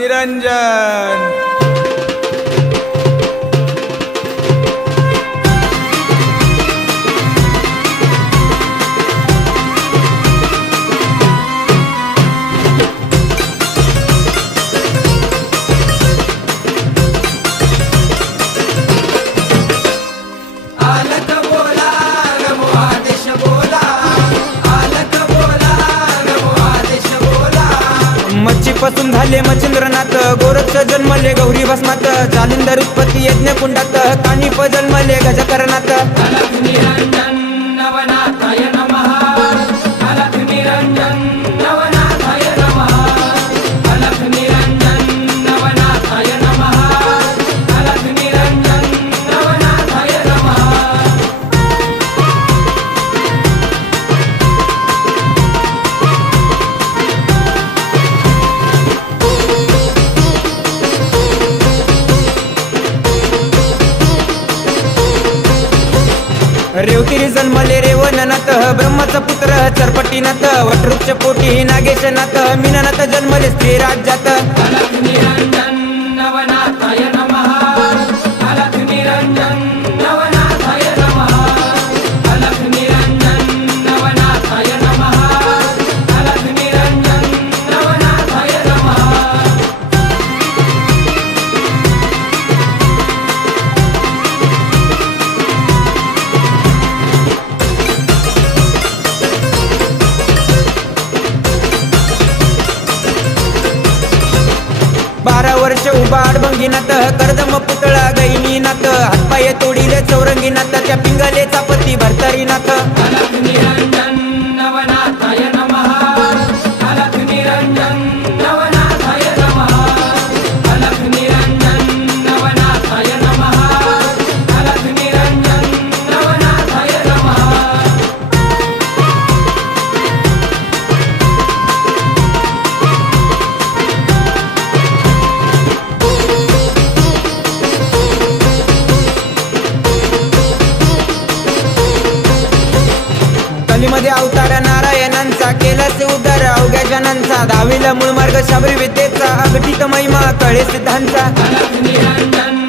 निरंजन। पासून झाले मच्छिंद्रनाथ, गोरक्ष जन्मले गौरी भस्मात, जालिंदर उत्पत्ती यज्ञ कुंडात, कानिप जन्मले गजकरणात। अलख निरंजन नवनाथाय नमः, अलख निरंजन नवनाथाय नमः, अलख निरंजन नवनाथाय नमः, अलख निरंजन नवनाथाय नमः। रेवतिरी जन्मले रेवणनाथ, ब्रह्माचा पुत्र चरपटीनाथ, वटवृक्ष पोटी नागेशनाथ, मीननाथ जन्मले स्त्री राज्यात। अलख निरंजन नवनाथाय नमः, अलख निरंजन नवनाथाय नमः, अलख निरंजन नवनाथाय नमः, अलख निरंजन नवनाथाय नमः। बारा वर्ष उभा अडभंगीनाथ, कर्दम पुतळा गैनीनाथ, हातपाय तोडीले चौरंगीनाथ, त्या पिंगलेचा पती भरतरीनाथ। अलख निरंजन नवनाथाय नमः, अलख निरंजन नवनाथाय नमः, अलख निरंजन नवनाथाय नमः, अलख निरंजन नवनाथाय नमः। कलीमध्ये अवतार नारायणांचा, केलाच उद्धार अवघ्या जनांचा, दाविला मूळ मार्ग शाबरी विद्येचा, अघटित महिमा कळे सिद्धांचा। अलख निरंजन